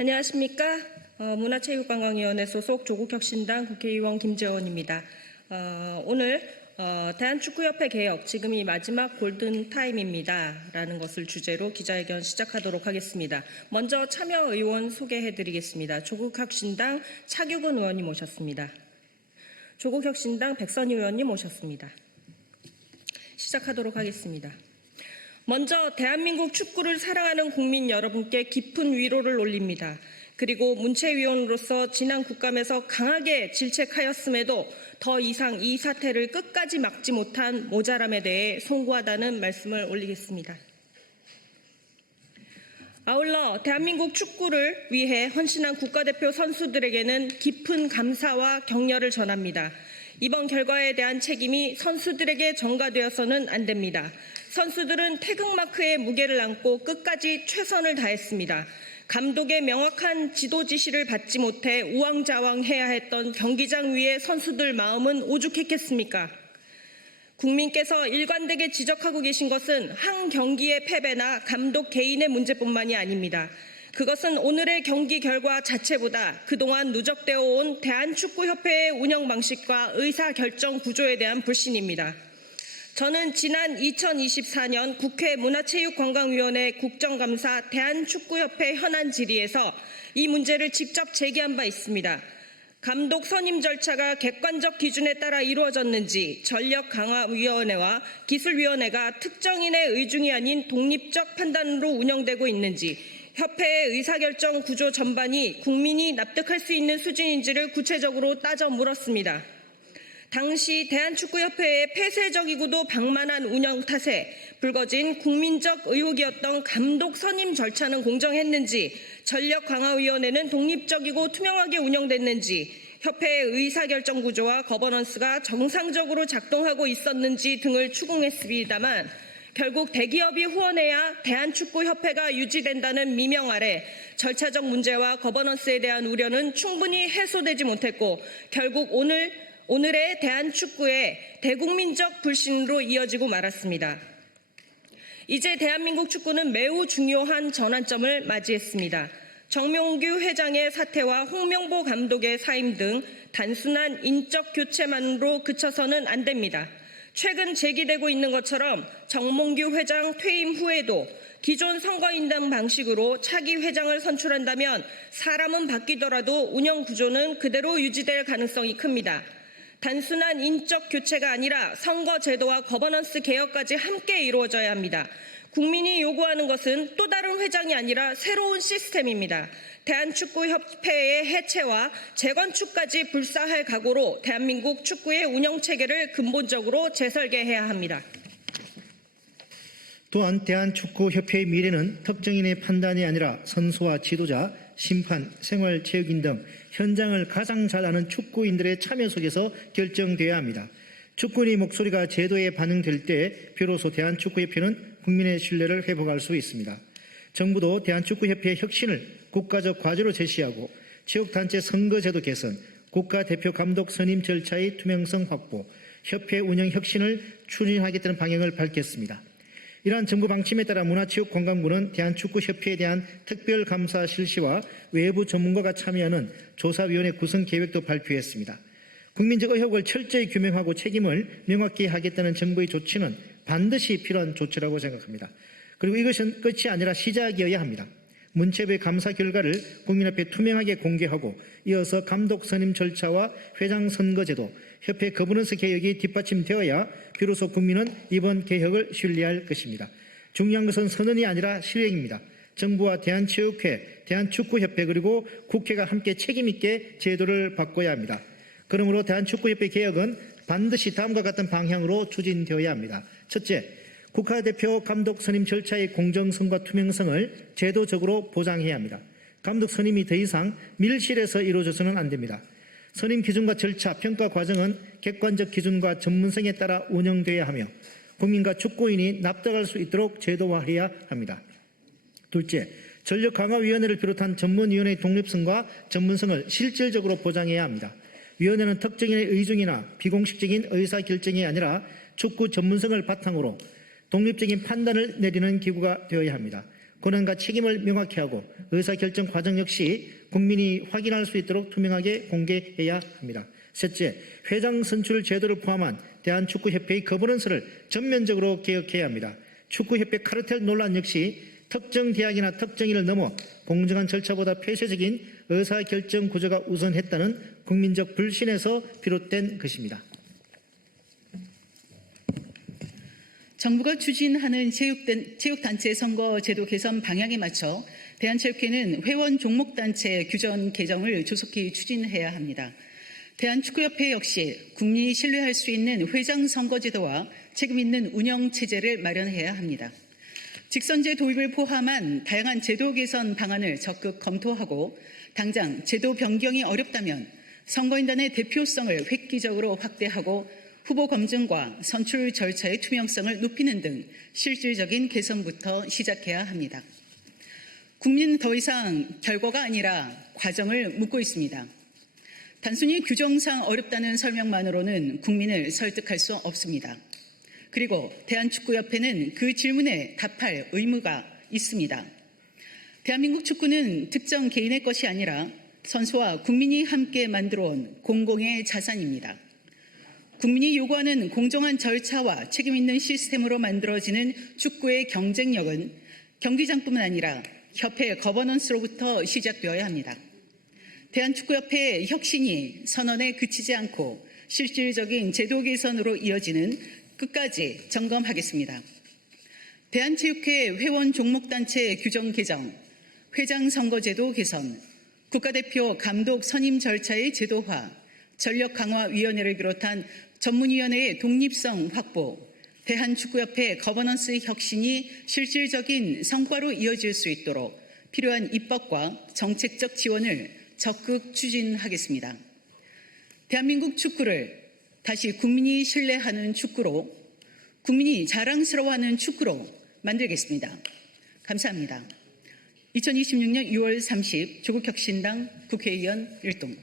안녕하십니까. 문화체육관광위원회 소속 조국혁신당 국회의원 김재원입니다. 오늘 대한축구협회 개혁, 지금이 마지막 골든타임입니다. 라는 것을 주제로 기자회견 시작하도록 하겠습니다. 먼저 참여 의원 소개해드리겠습니다. 조국혁신당 차규근 의원님 모셨습니다. 조국혁신당 백선희 의원님 모셨습니다. 시작하도록 하겠습니다. 먼저 대한민국 축구를 사랑하는 국민 여러분께 깊은 위로를 올립니다. 그리고 문체위원으로서 지난 국감에서 강하게 질책하였음에도 더 이상 이 사태를 끝까지 막지 못한 모자람에 대해 송구하다는 말씀을 올리겠습니다. 아울러 대한민국 축구를 위해 헌신한 국가대표 선수들에게는 깊은 감사와 격려를 전합니다. 이번 결과에 대한 책임이 선수들에게 전가되어서는 안 됩니다. 선수들은 태극마크의 무게를 안고 끝까지 최선을 다했습니다. 감독의 명확한 지도 지시를 받지 못해 우왕좌왕해야 했던 경기장 위의 선수들 마음은 오죽했겠습니까? 국민께서 일관되게 지적하고 계신 것은 한 경기의 패배나 감독 개인의 문제뿐만이 아닙니다. 그것은 오늘의 경기 결과 자체보다 그동안 누적되어 온 대한축구협회의 운영 방식과 의사결정 구조에 대한 불신입니다. 저는 지난 2024년 국회 문화체육관광위원회 국정감사 대한축구협회 현안 질의에서 이 문제를 직접 제기한 바 있습니다. 감독 선임 절차가 객관적 기준에 따라 이루어졌는지, 전력강화위원회와 기술위원회가 특정인의 의중이 아닌 독립적 판단으로 운영되고 있는지, 협회의 의사결정 구조 전반이 국민이 납득할 수 있는 수준인지를 구체적으로 따져 물었습니다. 당시 대한축구협회의 폐쇄적이고도 방만한 운영 탓에 불거진 국민적 의혹이었던 감독 선임 절차는 공정했는지, 전력강화위원회는 독립적이고 투명하게 운영됐는지, 협회의 의사결정 구조와 거버넌스가 정상적으로 작동하고 있었는지 등을 추궁했습니다만 결국 대기업이 후원해야 대한축구협회가 유지된다는 미명 아래 절차적 문제와 거버넌스에 대한 우려는 충분히 해소되지 못했고 결국 오늘의 대한축구의 대국민적 불신으로 이어지고 말았습니다. 이제 대한민국 축구는 매우 중요한 전환점을 맞이했습니다. 정명규 회장의 사퇴와 홍명보 감독의 사임 등 단순한 인적 교체만으로 그쳐서는 안 됩니다. 최근 제기되고 있는 것처럼 정몽규 회장 퇴임 후에도 기존 선거인단 방식으로 차기 회장을 선출한다면 사람은 바뀌더라도 운영 구조는 그대로 유지될 가능성이 큽니다. 단순한 인적 교체가 아니라 선거 제도와 거버넌스 개혁까지 함께 이루어져야 합니다. 국민이 요구하는 것은 또 다른 회장이 아니라 새로운 시스템입니다. 대한축구협회의 해체와 재건축까지 불사할 각오로 대한민국 축구의 운영체계를 근본적으로 재설계해야 합니다. 또한 대한축구협회의 미래는 특정인의 판단이 아니라 선수와 지도자, 심판, 생활체육인 등 현장을 가장 잘 아는 축구인들의 참여 속에서 결정되어야 합니다. 축구인의 목소리가 제도에 반영될 때 비로소 대한축구협회는 국민의 신뢰를 회복할 수 있습니다. 정부도 대한축구협회의 혁신을 국가적 과제로 제시하고 체육단체 선거제도 개선, 국가대표 감독 선임 절차의 투명성 확보, 협회 운영 혁신을 추진하겠다는 방향을 밝혔습니다. 이러한 정부 방침에 따라 문화체육관광부는 대한축구협회에 대한 특별감사 실시와 외부 전문가가 참여하는 조사위원회 구성 계획도 발표했습니다. 국민적 의혹을 철저히 규명하고 책임을 명확히 하겠다는 정부의 조치는 반드시 필요한 조치라고 생각합니다. 그리고 이것은 끝이 아니라 시작이어야 합니다. 문체부의 감사 결과를 국민 앞에 투명하게 공개하고 이어서 감독 선임 절차와 회장 선거제도, 협회 거버넌스 개혁이 뒷받침되어야 비로소 국민은 이번 개혁을 신뢰할 것입니다. 중요한 것은 선언이 아니라 실행입니다. 정부와 대한체육회, 대한축구협회 그리고 국회가 함께 책임있게 제도를 바꿔야 합니다. 그러므로 대한축구협회 개혁은 반드시 다음과 같은 방향으로 추진되어야 합니다. 첫째, 국가대표 감독 선임 절차의 공정성과 투명성을 제도적으로 보장해야 합니다. 감독 선임이 더 이상 밀실에서 이루어져서는 안 됩니다. 선임 기준과 절차, 평가 과정은 객관적 기준과 전문성에 따라 운영되어야 하며 국민과 축구인이 납득할 수 있도록 제도화해야 합니다. 둘째, 전력강화위원회를 비롯한 전문위원회의 독립성과 전문성을 실질적으로 보장해야 합니다. 위원회는 특정인의 의중이나 비공식적인 의사결정이 아니라 축구 전문성을 바탕으로 독립적인 판단을 내리는 기구가 되어야 합니다. 권한과 책임을 명확히 하고 의사결정 과정 역시 국민이 확인할 수 있도록 투명하게 공개해야 합니다. 셋째, 회장 선출 제도를 포함한 대한축구협회의 거버넌스를 전면적으로 개혁해야 합니다. 축구협회 카르텔 논란 역시 특정 대학이나 특정인을 넘어 공정한 절차보다 폐쇄적인 의사결정 구조가 우선했다는 국민적 불신에서 비롯된 것입니다. 정부가 추진하는 체육단체 선거 제도 개선 방향에 맞춰 대한체육회는 회원 종목단체 규정 개정을 조속히 추진해야 합니다. 대한축구협회 역시 국민이 신뢰할 수 있는 회장 선거제도와 책임있는 운영체제를 마련해야 합니다. 직선제 도입을 포함한 다양한 제도 개선 방안을 적극 검토하고 당장 제도 변경이 어렵다면 선거인단의 대표성을 획기적으로 확대하고 후보 검증과 선출 절차의 투명성을 높이는 등 실질적인 개선부터 시작해야 합니다. 국민은 더 이상 결과가 아니라 과정을 묻고 있습니다. 단순히 규정상 어렵다는 설명만으로는 국민을 설득할 수 없습니다. 그리고 대한축구협회는 그 질문에 답할 의무가 있습니다. 대한민국 축구는 특정 개인의 것이 아니라 선수와 국민이 함께 만들어온 공공의 자산입니다. 국민이 요구하는 공정한 절차와 책임 있는 시스템으로 만들어지는 축구의 경쟁력은 경기장뿐만 아니라 협회 거버넌스로부터 시작되어야 합니다. 대한축구협회의 혁신이 선언에 그치지 않고 실질적인 제도 개선으로 이어지는 끝까지 점검하겠습니다. 대한체육회 회원 종목단체 규정 개정, 회장 선거제도 개선, 국가대표 감독 선임 절차의 제도화, 전력강화위원회를 비롯한 전문위원회의 독립성 확보, 대한축구협회 거버넌스 혁신이 실질적인 성과로 이어질 수 있도록 필요한 입법과 정책적 지원을 적극 추진하겠습니다. 대한민국 축구를 다시 국민이 신뢰하는 축구로, 국민이 자랑스러워하는 축구로 만들겠습니다. 감사합니다. 2026년 6월 30 조국혁신당 국회의원 일동.